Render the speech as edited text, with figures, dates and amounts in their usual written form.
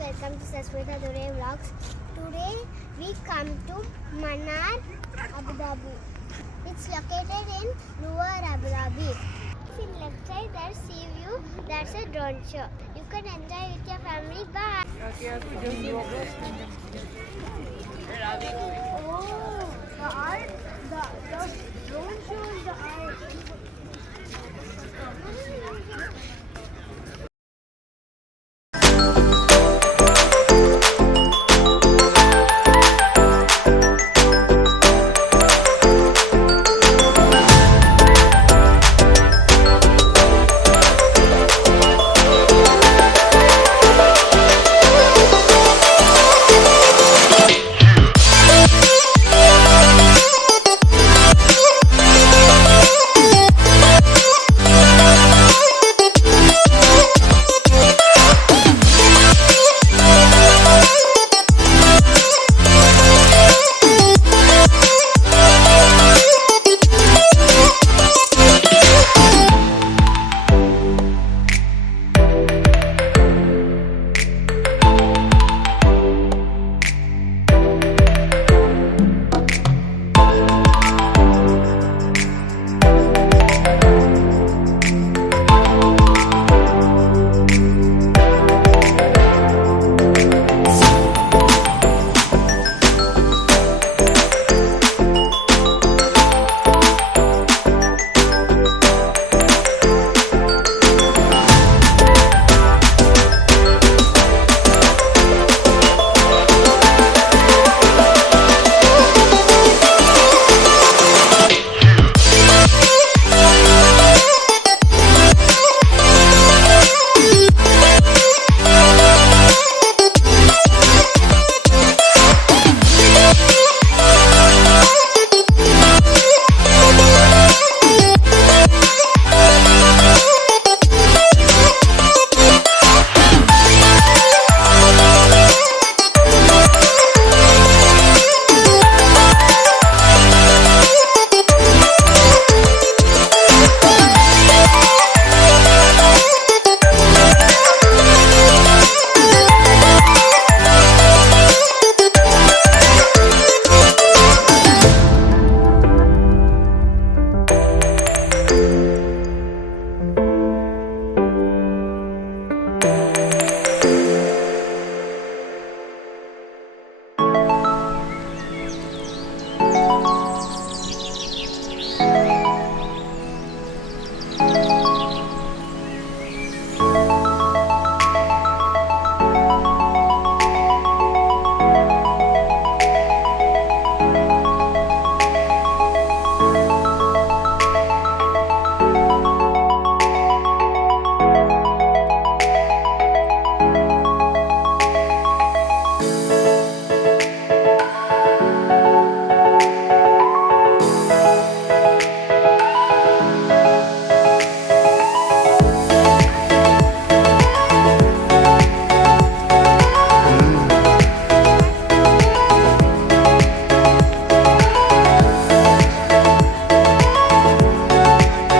welcome to Sasmita Dure Vlogs. Today we come to Manar Abudhabi. It's located in Louvre, Abu Dhabi. In left side there's sea view, that's a drone show. You can enjoy with your family. Bye. Oh, the art, the drone show is the art.